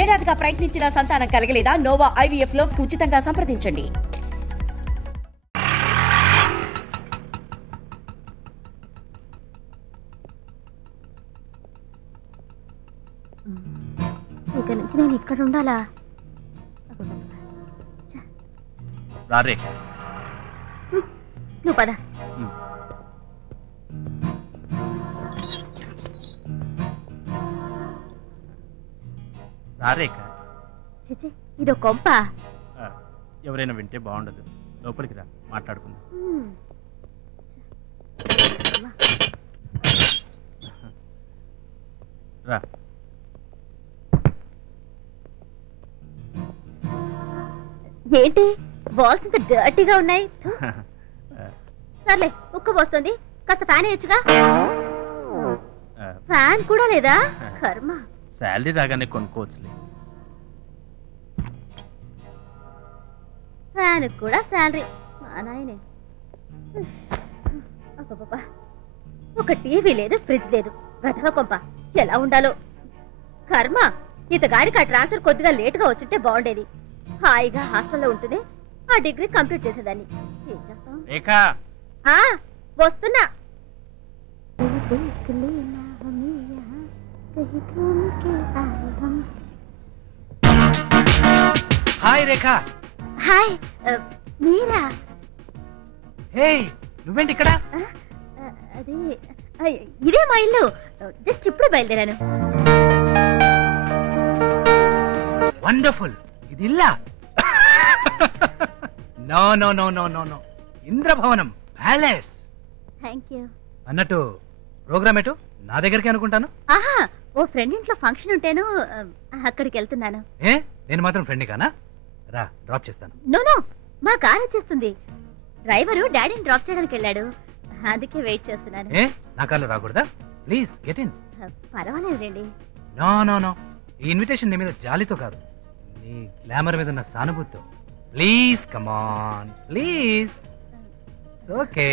ఏడాదిగా ప్రయత్నించిన సంతానం కలగలేదా? Nova IVF లో ఉచితంగా సంప్రదించండి. ఇక నుంచి నేను ఇక్కడ ఉండాలా? నువ్వు పద. చిచి, ఇదో కొంప. ఎవరైనా వింటే బాగుండదు. లోపలికి రా, మాట్లాడుకుందాం. రా. ఏంటి బాల్స్ ఇంత డర్టీగా ఉన్నాయి? సర్లే, ఉక్క పోస్తుంది, కాస్త ఫ్యాన్ వేయచ్చుగా. ఫ్యాన్ కూడా లేదా? కర్మ. శాలరీ రాగానే కొనుక్కోవచ్చులే. ఫ్యాన్ కూడా శాలరీ. మా నాయనే. ఒక టీవీ లేదు, ఫ్రిడ్జ్ లేదు. రథవ కొంప. ఎలా ఉండాలో కర్మ. ఇతగాడికి ఆ ట్రాన్స్ఫర్ కొద్దిగా లేటుగా వచ్చుంటే బాగుండేది. హాయిగా హాస్టల్లో ఉంటూనే ఆ డిగ్రీ కంప్లీట్ చేసేదాన్ని. ఏం చేస్తాం? వస్తున్నా. హాయ్ రేఖా. హాయ్, మీరా? హే, నువ్వేంటి ఇక్కడ? అది ఇదే మా ఇల్లు. జస్ట్ ఇప్పుడు బయలుదేరాను. వండర్ఫుల్. ఇది ఇల్లా? No no no no no no, ఇంద్రభవనం, ప్యాలెస్. Thank you. అన్నట్టు ప్రోగ్రామ్ ఎటు? నా దగ్గరికి అనుకుంటాను. ఆహా, ఓ ఫ్రెండ్ ఇంట్లో ఫంక్షన్ ఉంటేను అక్కడికి వెళ్తున్నాను. ఏ, నేను మాత్రం ఫ్రెండ్ కానా? రా, డ్రాప్ చేస్తాను. నో నో, మా కార్ వచ్చేస్తుంది. డ్రైవరు డాడీని డ్రాప్ చేయడానికి వెళ్ళాడు, అందుకే వెయిట్ చేస్తున్నాను. ఏ, నా కార్లో రాకూడదా? Please get in. పర్వాలేదండి. నో నో నో, ఈ ఇన్విటేషన్ నీ మీద జాలితో కాదు, నీ గ్లామర్ మీద ఉన్న సానుభూతితో. Please come on, please. It's okay.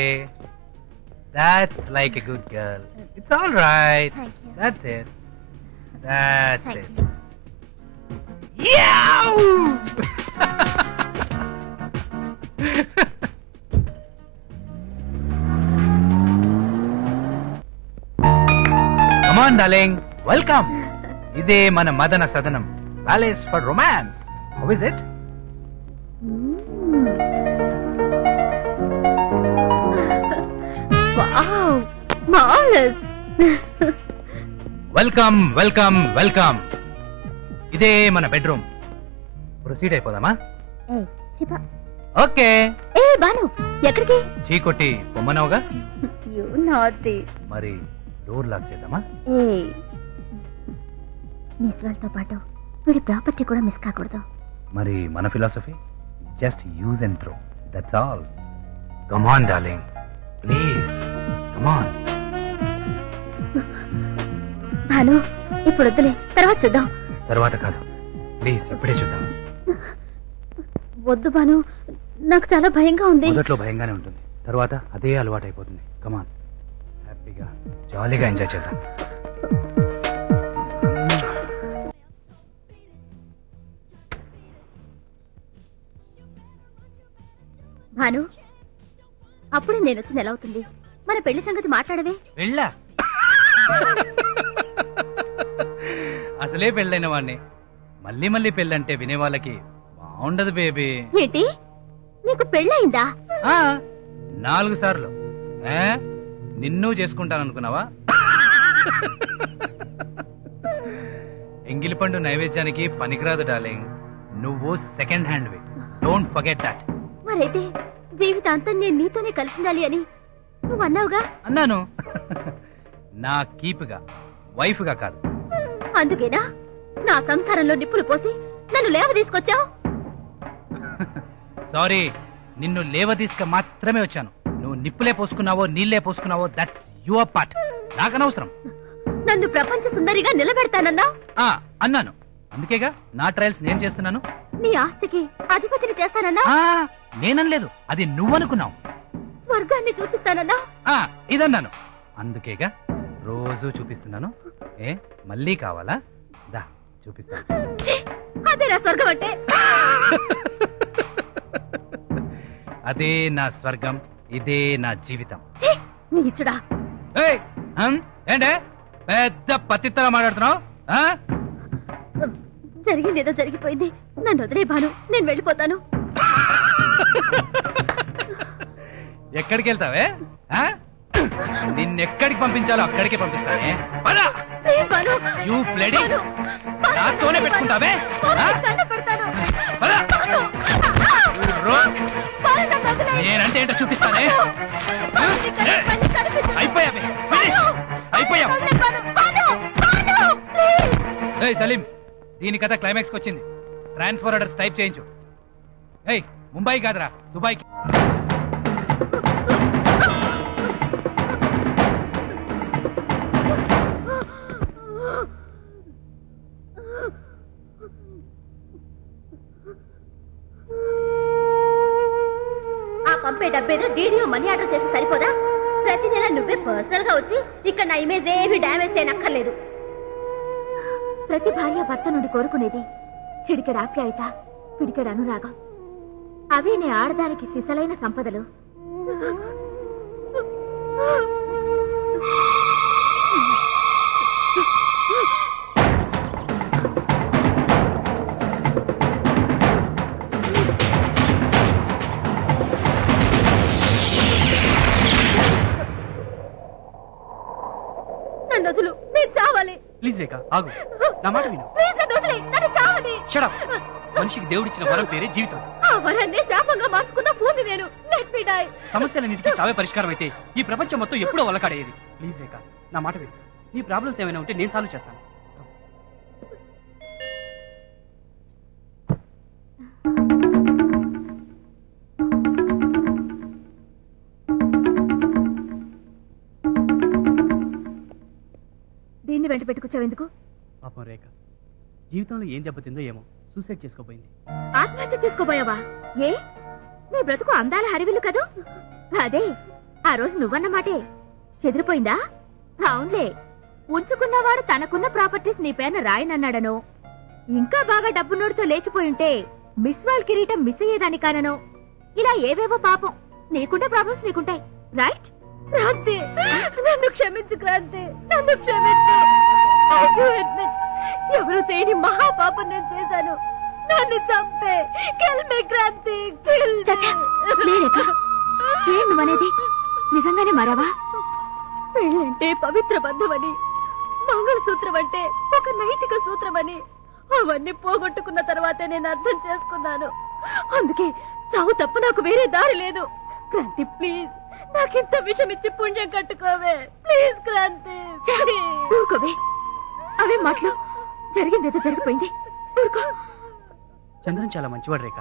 That's like a good girl. It's all right. Thank you. That's it. That's Thank it. you. Yeah! Come on, darling. Welcome. Ide mana Madana Sadanam, Palace for Romance. How is it? Wow, marvelous. Welcome welcome welcome. ఇదే మన bedroom. Proceed అయిపోదామా? Okay. ఏ బాను, ఎక్కడికి? చీకొట్టి బొమ్మనవుగా. You నాటి. మరి door lock చేద్దామా? ఏ miss వాళ్ళతో పాటు వీడి property కూడా మిస్ కాకూడదు. మరి మన philosophy just use and throw, that's all. Come on darling, please come on. Bhanu, ఇప్పుడు వద్దులే, తర్వాత చూద్దాం. తర్వాత కాదు, ప్లీజ్ ఇప్పుడే చూద్దాం. వద్దు భాను, నాకు చాలా భయంగా ఉంది. మొదట్లో భయంగానే ఉంటుంది, తర్వాత అదే అలవాటు అయిపోతుంది. కమ్ ఆన్, హ్యాపీగా జాలీగా ఎంజాయ్ చేద్దాం. భాను, అప్పుడు నేను వచ్చి నెల అవుతుంది. మన పెళ్లి సంగతి మాట్లాడవే. వెళ్ళా? అసలే పెళ్ళైన వాడిని మళ్ళీ మళ్ళీ పెళ్ళంటే వినే వాళ్ళకి బాగుండదు బేబీ. ఏంటి, నీకు పెళ్ళయిందా? 4 సార్లు. నిన్ను చేసుకుంటాననుకున్నావా? ఎంగిలి పండు నైవేద్యానికి పనికిరాదు డార్లింగ్. నువ్వు సెకండ్ హ్యాండ్ వి, డోంట్ ఫర్గెట్ దట్. మరైతే జీవితాంతం నేను నీతోనే కలిసిండాలి అని నువ్వు అన్నావుగా? అన్నాను. నా కీపుగా, వైఫ్ గా కాదు. అందుకేనా నా సంసారంలో నిప్పులు పోసి నన్ను లేవ తీసుకొచ్చావు? సారీ, నిన్ను లేవ తీసుక మాత్రమే వచ్చాను. నువ్వు నిప్పులే పోసుకున్నావో నీళ్లే పోసుకున్నావో దట్స్ యువర్ పార్ట్, నాకనవసరం. నన్ను ప్రపంచ సుందరిగా నిలబెడతానన్నా? అన్నాను, అందుకేగా నా ట్రయల్స్ నేను చేస్తున్నాను. నీ ఆస్తికి అధిపతిని చేస్తానన్నా? నేననలేదు, అది నువ్వనుకున్నావు. స్వర్గాన్ని చూపిస్తానన్నా? ఇదన్నాను, అందుకేగా రోజు చూపిస్తున్నాను. ఏ మళ్ళీ కావాలా? దా చూపిస్తాను. అదేనా స్వర్గం అంటే? అదే నా స్వర్గం, ఇదే నా జీవితం. నీచుడా! ఏంటే పెద్ద పతిత్తర మాట్లాడుతున్నావు? జరిగింది ఏదో జరిగిపోయింది, నన్ను వదిలే భాను, నేను వెళ్ళిపోతాను. ఎక్కడికి వెళ్తావే? నిన్నెక్కడికి పంపించాలో అక్కడికే పంపిస్తానే. నాతోనే పెట్టుకుంటావే? నేనంటే ఏంటో చూపిస్తానే. అయిపోయావే, అయిపోయావు. సలీం, దీని కథ క్లైమాక్స్ వచ్చింది. ట్రాన్స్ఫర్ ఆర్డర్స్ టైప్ చేయించు. ముంబై కాదురా, దుబాయ్కి. పంపే డబ్బేదో డీడీఓ మనీ ఆర్డర్ చేసి సరిపోదా? ప్రతి నెల నువ్వే పర్సనల్ గా వచ్చి ఇక్కడ నా ఇమేజ్ ఏమి డ్యామేజ్ చేయనక్కర్లేదు. ప్రతి భార్య భర్త నుండి కోరుకునేది చిడికెడు ఆప్యాయత, పిడికెడు అనురాగం. అవే నే ఆడదానికి సిసలైన సంపదలు. నన్ను నేను చావాలి. ప్లీజ్ రేఖ ఆగు, నా మాట విను. Shut up. మనిషికి దేవుడిచ్చిన వరం పేరే జీవితం. ఆ వరాన్ని శాపంగా మార్చుకున్న భూమి నేను. సమస్యలన్నిటికీ చావే పరిష్కారం అయితే ఈ ప్రపంచం మొత్తం ఎప్పుడో వల్లకాడేది. ప్లీజ్ రేఖ, నా మాట విను. నీ ప్రాబ్లమ్స్ ఏమైనా ఉంటే నేను సాల్వ్ చేస్తాను. దీన్ని వెంట పెట్టుకొచ్చావు ఎందుకు? పాపం రేఖ జీవితంలో ఏం దెబ్బతిందో ఏమో సూసైడ్ చేసుకోబోయింది. ఆత్మహత్య చేసుకోబోయావా? ఏ, నీ బ్రతుకు అందాల హరివిల్లు కదూ. అదే ఆ రోజు నువ్వన్నమాటే చెదిరిపోయిందా? అవునులే, ఉంచుకున్నవాడు తనకున్న ప్రాపర్టీస్ నీ పేరున రాయనన్నాడనో, ఇంకా బాగా డబ్బున్నోడితో లేచిపోయింటే మిస్ వాల్ కిరీటం మిస్ అయ్యేదాని కాననో, ఇలా ఏవేవో పాపం. నీకుంటే ప్రాబ్లమ్స్ నీకుంటాయి, రైట్? క్రాంతి, నన్ను క్షమించు క్రాంతి, నన్ను క్షమించు. ఎవరు చేయని మహాపాపం నేను చేశాను. నన్ను చంపే, కిల్ మీ క్రాంతి, కిల్. ఏం నువ్వనేది? నిజంగానే మరవా? పెళ్ళంటే పవిత్ర బంధమని, మంగళసూత్రం అంటే ఒక నైతిక సూత్రమని అవన్నీ పోగొట్టుకున్న తర్వాతే నేను అర్థం చేసుకున్నాను. అందుకే చావు తప్ప నాకు వేరే దారి లేదు. క్రాంతి ప్లీజ్, నాకింత విషయం ఇచ్చి పుణ్యం కట్టుకోవే ప్లీజ్. క్రాంతి ఊరుకోవే, అవే మాటలు. జరిగిందేదో జరిగిపోయింది, ఊరుకో. చంద్రన్ చాలా మంచివాడు రేఖ,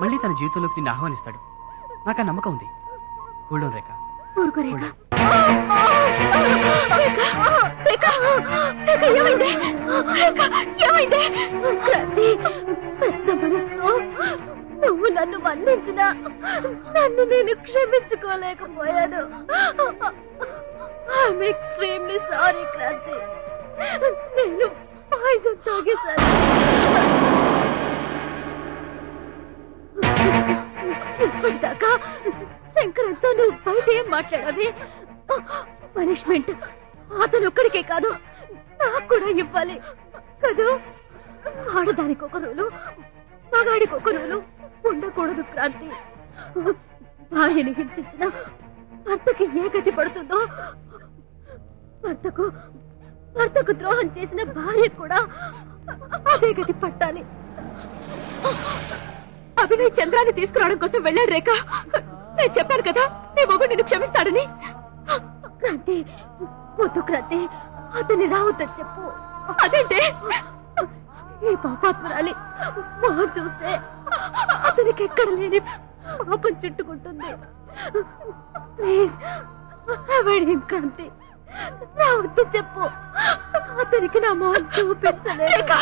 మళ్ళీ తన జీవితంలోకి నిన్ను ఆహ్వానిస్తాడు. నాకు ఆ నమ్మకం ఉంది. కూల్డౌన్ రేఖ, ఊరుకో రేఖ. ఏమైంది? క్రాంతి, పెద్ద మనసుతో నువ్వు నన్ను మన్నించినా నన్ను నేను క్షమించుకోలేకపోయాను. I'm extremely sorry Kranthi. నేను పాయిజన్ తాగేశాను. ఇప్పటిదాకా శంకరంతో నువ్వు బయట ఏం మాట్లాడావి? పనిష్మెంట్ అతను ఒక్కడికే కాదు, నాకు కూడా ఇవ్వాలి కదూ. ఆడదానికి ఒక రూలు, మగాడికి ఒక రూలు ఉండకూడదు క్రాంతి. భార్యని హింసించిన భర్తకి ఏ గతి పడుతుందో, భర్తకు ద్రోహం చేసిన భార్య కూడా అదే గతి పట్టాలి. అభినయ్ చంద్రాన్ని తీసుకురావడం కోసం వెళ్ళాడు రేఖ. నేను చెప్పాను కదా నీ మొగుడు నిన్ను క్షమిస్తాడని. క్రాంతి వద్దు క్రాంతి, అతన్ని రావద్దని చెప్పు. అదేంటే ఈ పాపాత్మరాలి మొహం చూస్తే అతనికి ఎక్కడ లేని పాపం చుట్టుకుంటుంది. ప్లీజ్ అవాయిడ్ హిమ్ క్రాంతి, రావద్దు చెప్పు. అతనికి నా మొహం చూపించలేక